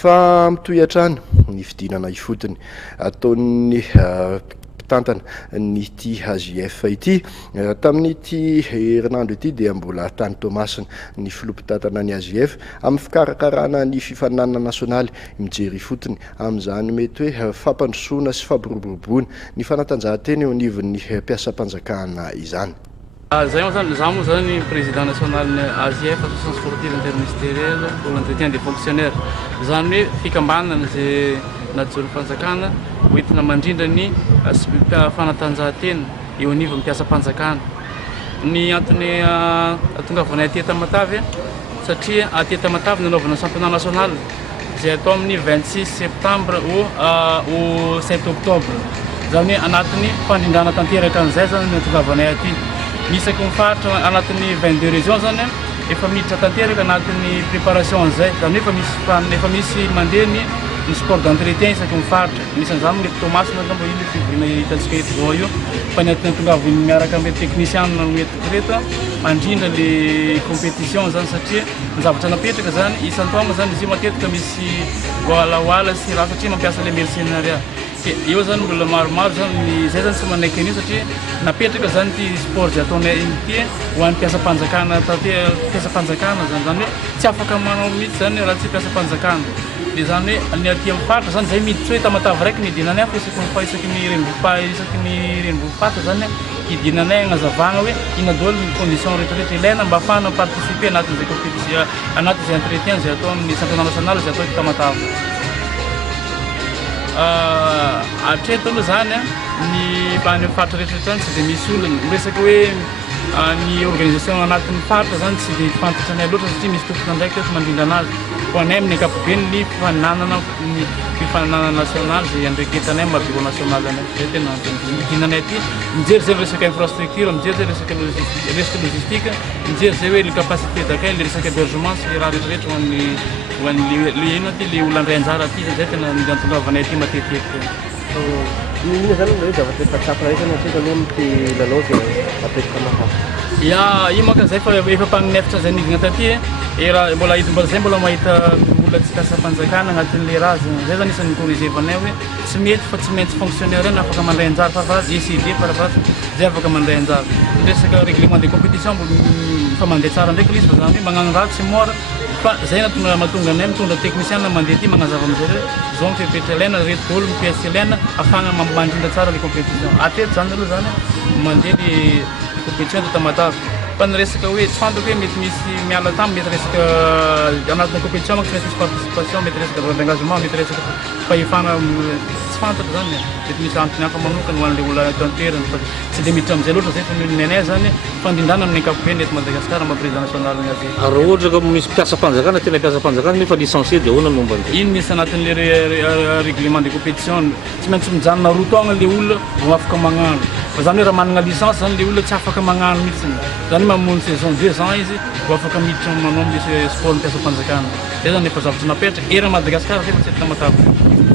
fa mitoyatrano ny fidinana ifotony ataon'ny tantana nyty AJF ity tamin'ity herinandro ity dia mbola tany Tomasina ny filompitantana ny AJF amin'ny fikarakarana ny fifaninanana nasionaly mijery fotony amin'izany mety hoe fampandrosoana sy fampiroboroboana ny fanatanjahantena eo anivon'ny mpiasam-panjakana izany. Zay moa zany président national ny AJF association sportive interministérielle pour l'entretien des fonctionnaires zany hoe fikambanana zay najoro fanjakana hoentina mandrindra ny fanatanjahantena eo anivon'ny mpiasam-panjakana. Ny antony atongavanay aty Tamatavy satria aty Tamatavy nanaovana championnat national zay atao amin'ny 26 septembre au 7 octobre zany hoe anatin'ny fandrindrana tanteraka an'izay zany atongavanay aty. Isaky ny faritra anatin'ny 22 régions zany efa miditra tanteraka anatin'ny préparation an'izay zany hoe efa misy mandeha ny sport d'entretien isaky ny faritra. Isan'izany mety Tomasina mbo iny fivorina hitantsika eto zao io fa ny atongavan'ny miaraka amin'ny technicien noentiko reto mandrindra le compétition zany satria ny zavatra napetraka zany isan-taogna zany izy io matetika misy oalaoala sy raha satria mampiasa le mercenariat. Eo zany mbola maromaro zany zay zany tsy manaiky an'io satria napetraka zany ty sport zay ataonay ity ho an'ny mpiasam-panjakana mpiasam-panjakana zany hoe tsy afaka manao mihitsy zany raha tsy mpiasam-panjakana. Dia zany hoe ny aty amin'ny faritra zany zay miditra hoe Tamatavy raiky ny idinanay fa isaky ny renivofata zany idinanay agnazavagna hoe ina daholo ny condition rehetrarehetra ilaina mba ahafahana participer anatin'izay compétition anatin'izay entretien zay atao amin'ny championnat national zay atao eto Tamatavy. Hatreto aloha zany ny any faritra rehetrarehetra zany tsy dia misy olona miresaka hoe ny organisation anatin'ny faritra zany tsy dia fantatra anay loatra satria misy tompona ndraiky eto mandrindra anazy. Ho anay amin'ny ankapobeny ny fifaninanana national zay andreketanay amin'ny bureau national anay zay tena midinanay aty mijery zay resaka infrastructure mijery zay resaka logistique mijery zay hoe le capacité d'accueil le resaka hébergement sy raha rehetrarehetra ho an'ny le ino aty le olona andray anjara aty zay tena antongavavanay aty matetiky. Ina zany hoe zavatra tsapatra rehetra natreto aloha mity lalao zay apetraka Tamatavy. Io maka zay fa efa mpaninefitra zay nidina taty raha mbola hita zay mbola mahita olona tsy mpiasam-panjakana agnatin'le raha zay zany isan'ny corrigevanay hoe tsy mety fa tsy maintsy fonctionnaire eny afaka mandray anjara fa décidé farafara zay afaka mandray anjara. Resaka règlement des compétitions fa mandeha tsara ndraiky izy fa zany hoe magnano raha tsy mora fa zay mahatonga anay mitondra technicien mandeha ty magnazava amizay hoe zao mifepetra ilaina reto daholo ny pièce ilaina ahafahana mandrindra tsara le compétition. Ateto zany aloha zany mandeha le compétition de Tamatavy fa ny resaka hoe tsy fantako hoe mety misy miala tamy mety resaka anatin'ny compétition manko tsy maintsy misy participation mety resaka droit d'engagement mety resaka fahefana tsy fantako zany mety misy antony hafa manokana ho an'le olona eto an-toerana fa tsy dia miditra amizay loatra zay fa ny anay zany fandrindrana amin'ny ankapobeny eto Madagasikara ma président national ny AJF. Raha ohatra ka misy mpiasam-panjakana tena mpiasam-panjakana nefa licencié dia ahoana momba an'izay? Iny misy anatin'le règlement de compétition tsy maintsy mijanona roa taogna le olona vao afaka magnano fa zany hoe raha manana licence zany le olona tsy afaka magnano mihitsiny zany mamono saison 2 ans izy vao afaka miditra manao amin'ny sport mpiasam-panjakana. Zay zany efa zavatra napetraka era Madagasikara rehefa tsy Tamatavy.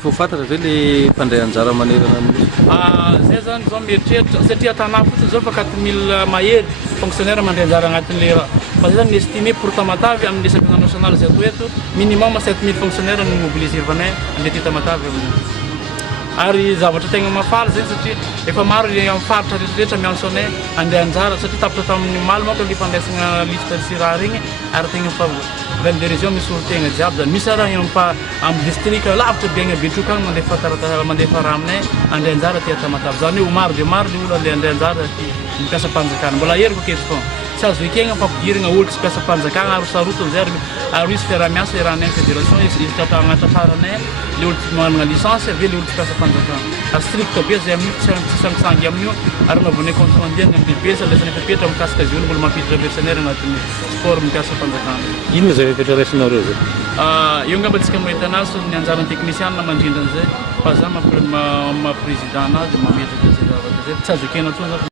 Fo fantatra ve le mpandray anjara manerana amin'izy? Zay zany zao mieritreritra satria tanà fotsiny zao fa 4000 mahery fonctionnaire mandray anjara agnatin'le raha fa zay zany estimé pour Tamatavy amin'ny championnat national zay atao eto minimum 7000 fonctionnaire no mobilisevanay andeha ty Tamatavy ary zavatra tegna mafaly zay satria efa maro amin'ny faritra rehetrarehetra miantso anay andeha anjara satria tapitra tamin'ny maly manko le fandraisana liste sy raha regny ary tegna fa 22 régions misy olo-tegna jiaby zany misy raha amin'ny district lavitra be agny Betroka agny mandefa raha aminay andeha anjara ty Tamatavy zany hoe maro dia maro le olo andeha anjara ty mpiasam-panjakana mbola heriko aketo foana tsy azo ekegna fampidirana olo tsy mpiasam-panjakana ary sarotiny zay ary misy fiaraha-miasa iarahanay fédération izy anatratraranay le olo tsy manana licence ave le olo tsy mpiasam-panjakana ary strict be zay amin'io tsy sangisangy amin'io ary anaovanay compte rendu amin'ny BPS laisana fepetra mikasika azy olo mbola mampiditra mercenaire agnatin'ny sport mpiasam-panjakana. Inona zay fepetra raisinareo zay? Io ngamba tsika mahita anazy so ny anjaran'ny technicien mandrindra an'izay fa za ma président anazy mametraka zay zavatra zay tsy azo ekena tsony.